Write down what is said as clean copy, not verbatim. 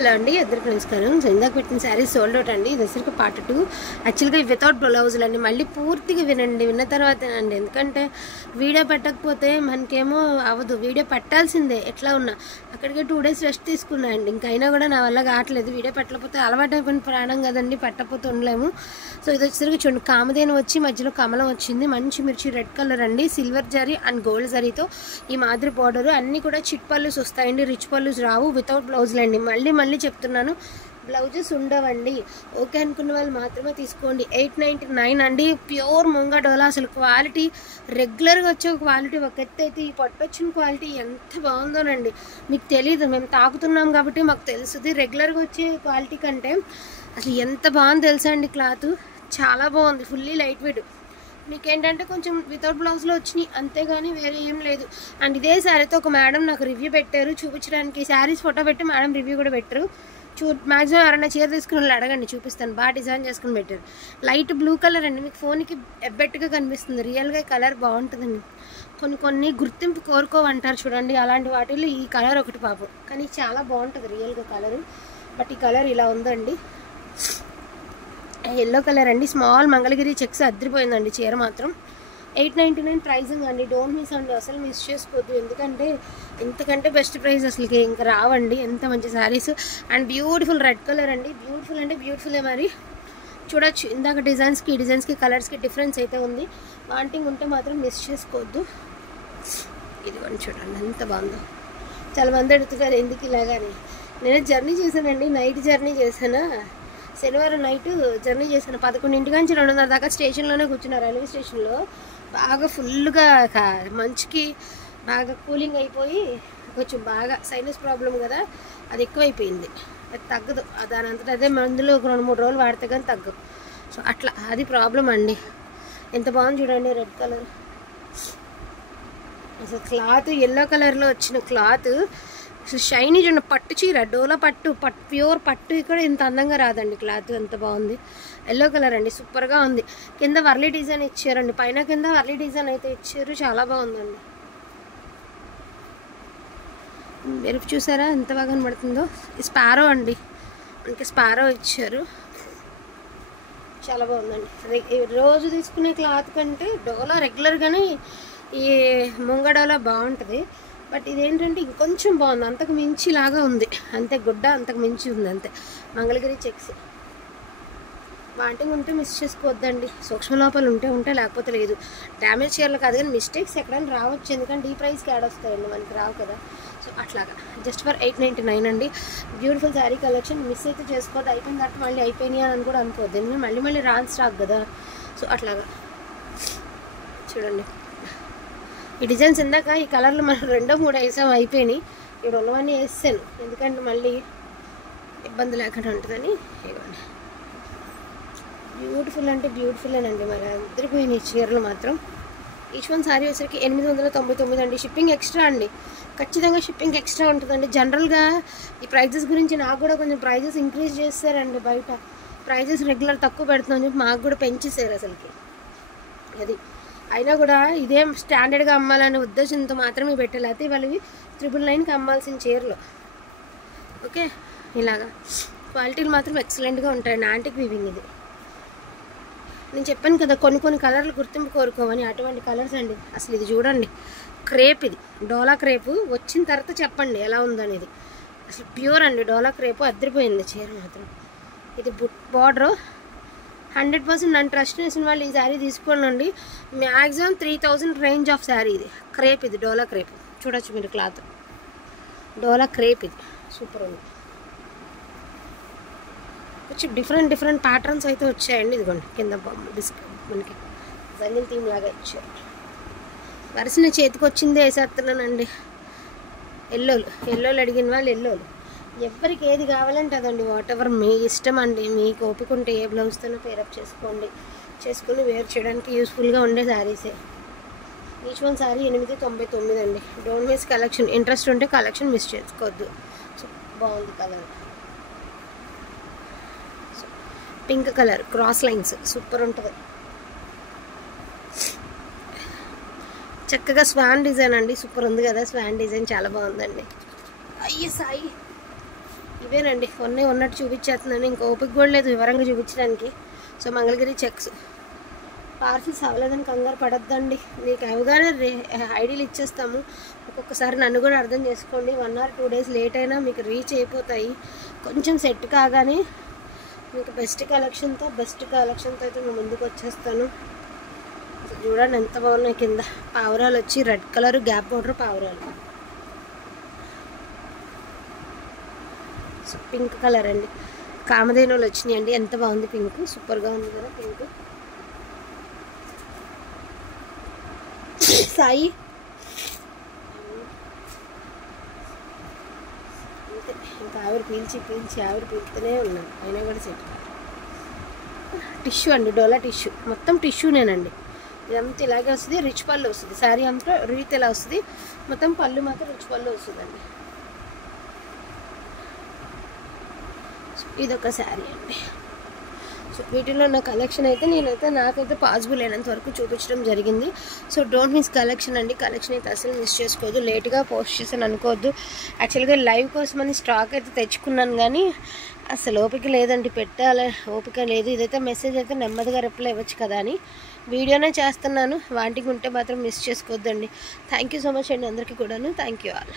Hello అండి, అందరికీ నమస్కారం. సో ఇందాక పెట్టిన శారీస్ సోల్డ్ అవుట్ అండి. ఇది వచ్చరికి పార్ట్ 2. యాక్చువల్గా వితౌట్ బ్లౌజులు అండి. మళ్ళీ పూర్తిగా వినండి, విన్న తర్వాతేనండి. ఎందుకంటే వీడియో పెట్టకపోతే మనకేమో అవ్వదు. వీడియో పెట్టాల్సిందే ఎట్లా ఉన్నా. అక్కడికే 2 days రెస్ట్ తీసుకున్నా అండి. ఇంకైనా కూడా నా వల్ల కావట్లేదు. వీడియో పెట్టకపోతే అలవాటు అయిపోయిన ప్రాణం కదండి, పెట్టకపోతే ఉండలేము. సో ఇది వచ్చరికి చూడండి, కామధేను వచ్చి మధ్యలో కమలం వచ్చింది. మంచి మిర్చి రెడ్ కలర్ అండి, సిల్వర్ జరీ అండ్ గోల్డ్ జరీతో ఈ మాదిరి బార్డర్. అన్నీ కూడా చిట్ పల్లూస్ వస్తాయండి, రిచ్ పల్లూస్ రావు. వితౌట్ బ్లౌజులు అండి. మళ్ళీ చెప్తున్నాను, బ్లౌజెస్ ఉండవండి. ఓకే అనుకున్న వాళ్ళు మాత్రమే తీసుకోండి. 899 అండి. ప్యూర్ ముంగా డోలా. అసలు క్వాలిటీ రెగ్యులర్గా వచ్చే క్వాలిటీ ఒక ఎత్తు అయితే, ఈ పట్టొచ్చిన క్వాలిటీ ఎంత బాగుందోనండి. మీకు తెలీదు, మేము తాకుతున్నాం కాబట్టి మాకు తెలుస్తుంది. రెగ్యులర్గా వచ్చే క్వాలిటీ కంటే అసలు ఎంత బాగుంది తెలుసా అండి. క్లాత్ చాలా బాగుంది, ఫుల్లీ లైట్ వెయిట్. మీకు ఏంటంటే కొంచెం వితౌట్ బ్లౌజ్లో వచ్చినాయి, అంతేగాని వేరే ఏం లేదు. అండ్ ఇదే శారీతో ఒక మేడం నాకు రివ్యూ పెట్టారు చూపించడానికి. శారీస్ ఫోటో పెట్టి మేడం రివ్యూ కూడా పెట్టారు. మ్యాక్సిమం ఎవరైనా చీర తీసుకుని వాళ్ళు అడగండి, చూపిస్తాను. బాగా డిజైన్ చేసుకుని పెట్టారు. లైట్ బ్లూ కలర్ అండి. మీకు ఫోన్కి ఎబ్బెట్టుగా కనిపిస్తుంది, రియల్గా కలర్ బాగుంటుందండి. కొన్ని గుర్తింపు కోరుకోవంటారు చూడండి, అలాంటి వాటిల్లో ఈ కలర్ ఒకటి పాపం. కానీ చాలా బాగుంటుంది రియల్గా కలరు. బట్ ఈ కలర్ ఇలా ఉందండి, ఎల్లో కలర్ అండి. స్మాల్ మంగళగిరి చెక్స్ అద్దరిపోయిందండి చీర మాత్రం. 899 ప్రైజింగ్ అండి. డోంట్ మిస్ అండి, అసలు మిస్ చేసుకోవద్దు. ఎందుకంటే ఇంతకంటే బెస్ట్ ప్రైస్ అసలుకి ఇంకా రావండి. ఎంత మంచి saris. And beautiful red colour అండి. బ్యూటిఫుల్ అంటే బ్యూటిఫుల్లే. మరి చూడొచ్చు, ఇందాక డిజైన్స్కి ఈ డిజైన్స్కి కలర్స్కి డిఫరెన్స్ అయితే ఉంది. వాంటింగ్ ఉంటే మాత్రం మిస్ చేసుకోవద్దు. ఇదిగోండి చూడండి ఎంత బాగుందో. చాలా మంది అడుగుతున్నారు ఎందుకు ఇలాగాని. నేను జర్నీ చేశానండి, నైట్ జర్నీ చేశానా. శనివారం నైట్ జర్నీ చేశాను. 11 నుంచి 2:30 దాకా స్టేషన్లోనే కూర్చున్నా, రైల్వే స్టేషన్లో. బాగా ఫుల్గా మంచుకి బాగా కూలింగ్ అయిపోయి కొంచెం బాగా సైనస్ ప్రాబ్లం కదా, అది ఎక్కువైపోయింది. అది తగ్గదు, దాని అంతటా అదే మందులు ఒక 2-3 రోజులు వాడితే కానీ తగ్గదు. సో అట్లా అది ప్రాబ్లం అండి. ఎంత బాగుంది చూడండి రెడ్ కలర్. అసలు క్లాత్ ఎల్లో కలర్లో వచ్చిన క్లాత్ అసలు షైనీ చూడండి. పట్టు చీర, డోలా పట్టు, ప్యూర్ పట్టు. ఇక్కడ ఇంత అందంగా రాదండి క్లాత్. ఎంత బాగుంది. ఎల్లో కలర్ అండి, సూపర్గా ఉంది. కింద వర్లీ డిజైన్ ఇచ్చారండి, పైన కింద వర్లీ డిజైన్ అయితే ఇచ్చారు. చాలా బాగుందండి. మెరుపు చూసారా ఎంత బాగా కనబడుతుందో. స్పారో అండి, మనకి స్పారో ఇచ్చారు. చాలా బాగుందండి. రోజు తీసుకునే క్లాత్ కంటే డోలా రెగ్యులర్గానే ఈ ముంగ డోలా బాగుంటుంది. బట్ ఇదేంటంటే ఇంకొంచెం బాగుంది, అంతకు మించి లాగా ఉంది. అంతే, గుడ్డ అంతకు మించి ఉంది అంతే. మంగళగిరి చెక్స్. వాంటింగ్ ఉంటే మిస్ చేసుకోవద్దండి. సూక్ష్మ లోపాలు ఉంటే లేకపోతే లేదు. డ్యామేజ్ చీరలు కాదు కానీ మిస్టేక్స్ ఎక్కడైనా రావచ్చు. ఎందుకంటే ఈ ప్రైస్కి యాడ్ వస్తాయండి, మనకి రావు కదా. సో అట్లాగా జస్ట్ ఫర్ 899 అండి. Beautiful sari collection. మిస్ అయితే చేసుకోవద్దు. అయిపోయిన తర్వాత మళ్ళీ అయిపోయినాయి అని కూడా అనుకోవద్దు, ఎందుకంటే మళ్ళీ రాన్ స్టాక్ కదా. సో అట్లాగా చూడండి. ఈ డిజైన్స్ ఇందాక ఈ కలర్లు మనం 2-3 వేసాం, అయిపోయినాయి. ఇప్పుడు ఉన్నవన్నీ వేసాను, ఎందుకంటే మళ్ళీ ఇబ్బంది లేకుండా ఉంటుందని. ఇవ్వండి, బ్యూటిఫుల్ అంటే బ్యూటిఫుల్లేనండి. మరి అద్దరిపోయినాయి చీరలు మాత్రం. ఈచ్ వన్ శారీ వచ్చరికి 899 అండి. షిప్పింగ్ ఎక్స్ట్రా అండి, ఖచ్చితంగా షిప్పింగ్ ఎక్స్ట్రా ఉంటుందండి. జనరల్గా ఈ ప్రైజెస్ గురించి నాకు కూడా కొంచెం ప్రైజెస్ ఇంక్రీజ్ చేస్తారండి. బయట ప్రైజెస్ రెగ్యులర్ తక్కువ పెడుతుందని చెప్పి మాకు కూడా పెంచేసారు అసలుకి. అది అయినా కూడా ఇదేం స్టాండర్డ్గా అమ్మాలనే ఉద్దేశంతో మాత్రమే పెట్టాలి. అయితే వాళ్ళవి 999కి అమ్మాల్సిన చీరలు. ఓకే, ఇలాగా క్వాలిటీలు మాత్రం ఎక్సలెంట్గా ఉంటాయండి. యాంటిక్ వీవింగ్ ఇది. నేను చెప్పాను కదా కొన్ని కలర్లు గుర్తింపు కోరుకోమని, అటువంటి కలర్స్ అండి. అసలు ఇది చూడండి, క్రేప్. ఇది డోలా క్రేపు. వచ్చిన తర్వాత చెప్పండి ఎలా ఉందనేది. అసలు ప్యూర్ అండి డోలా క్రేపు. అద్దరిపోయింది చీర మాత్రం. ఇది బార్డర్ 100% నన్ను ట్రస్ట్ చేసిన వాళ్ళు ఈ శారీ తీసుకోండి. Maximum 3000 range of sari. ఇది క్రేప్, ఇది డోలా క్రేప్. చూడొచ్చు మీరు క్లాత్. డోలా క్రేప్ ఇది సూపర్ ఉంది. కొంచెం డిఫరెంట్ ప్యాటర్న్స్ అయితే వచ్చాయండి. ఇదిగోండి కింద మనకి జంగిల్ థీమ్ లాగా ఇచ్చారు. వరుసన చేతికి వచ్చిందే వేసేస్తున్నానండి. ఎల్లోలు అడిగిన వాళ్ళు ఎల్లోలు. ఎవరికి ఏది కావాలంటే అదండి, వాట్ ఎవర్ మీ ఇష్టం అండి. మీకు ఓపిక ఉంటే ఏ బ్లౌజ్తోనో పేరప్ చేసుకుని వేర్ చేయడానికి యూస్ఫుల్గా ఉండే శారీసే. ఈచ్ వన్ శారీ 899 అండి. Don't miss collection. ఇంట్రెస్ట్ ఉంటే కలెక్షన్ మిస్ చేసుకోవద్దు. సో బాగుంది colour. Pink colour, cross lines, super ఉంటుంది. చక్కగా స్వాన్ డిజైన్ అండి, సూపర్ ఉంది కదా. స్వాన్ డిజైన్ చాలా బాగుందండి. అయ్యే సాయి, ఈ ఇవేనండి ఉన్నట్టు చూపించేస్తున్నాను. ఇంకా ఓపిక కూడా లేదు వివరంగా చూపించడానికి. సో మంగళగిరి చెక్స్ పార్సిల్స్ అవ్వలేదని కంగారు పడొద్దండి. మీకు అవగానే ఐడీలు ఇచ్చేస్తాము. ఒక్కొక్కసారి నన్ను కూడా అర్థం చేసుకోండి. 1 or 2 days లేట్ అయినా మీకు రీచ్ అయిపోతాయి. కొంచెం సెట్ కాగానే మీకు బెస్ట్ కలెక్షన్తో అయితే నేను ముందుకు వచ్చేస్తాను. చూడండి ఎంత బాగున్నాయి. కింద పావురాలు వచ్చి రెడ్ కలర్ గ్యాప్ బోర్డర్ పావురాలు. పింక్ కలర్ అండి, కామధేనులు వచ్చినాయండి. ఎంత బాగుంది పింక్, సూపర్గా ఉంది కదా పింక్. సాయి అంతే, ఇంకా ఆవిరి పీల్చి ఆవిరి పీల్తూనే ఉన్నాను. అయినా కూడా సెట్ టిష్యూ అండి, డోలా టిష్యూ, మొత్తం టిష్యూనేనండి. ఇదంతా ఇలాగే వస్తుంది. రిచ్ పళ్ళు వస్తుంది. శారీ అంతా రీత్ ఇలా వస్తుంది. మొత్తం పళ్ళు మాత్రం రిచ్ పళ్ళు వస్తుందండి. ఇదొక శారీ అండి. సో వీటిలో నా కలెక్షన్ అయితే నాకైతే పాసిబుల్ అయినంత వరకు చూపించడం జరిగింది. సో డోంట్ మిస్ కలెక్షన్ అండి. కలెక్షన్ అయితే అసలు మిస్ చేసుకోవద్దు. లేట్గా పోస్ట్ చేశాను అనుకోవద్దు. యాక్చువల్గా లైవ్ కోసమని స్టాక్ అయితే తెచ్చుకున్నాను కానీ అసలు ఓపిక లేదండి, పెట్టాలి ఓపిక లేదు. ఇదైతే మెసేజ్ అయితే నెమ్మదిగా రిప్లై ఇవ్వచ్చు కదా అని వీడియోనే చేస్తున్నాను. వాటికి ఉంటే మాత్రం మిస్ చేసుకోవద్దండి. థ్యాంక్ యూ సో మచ్ అండి అందరికీ కూడాను. Thank you all.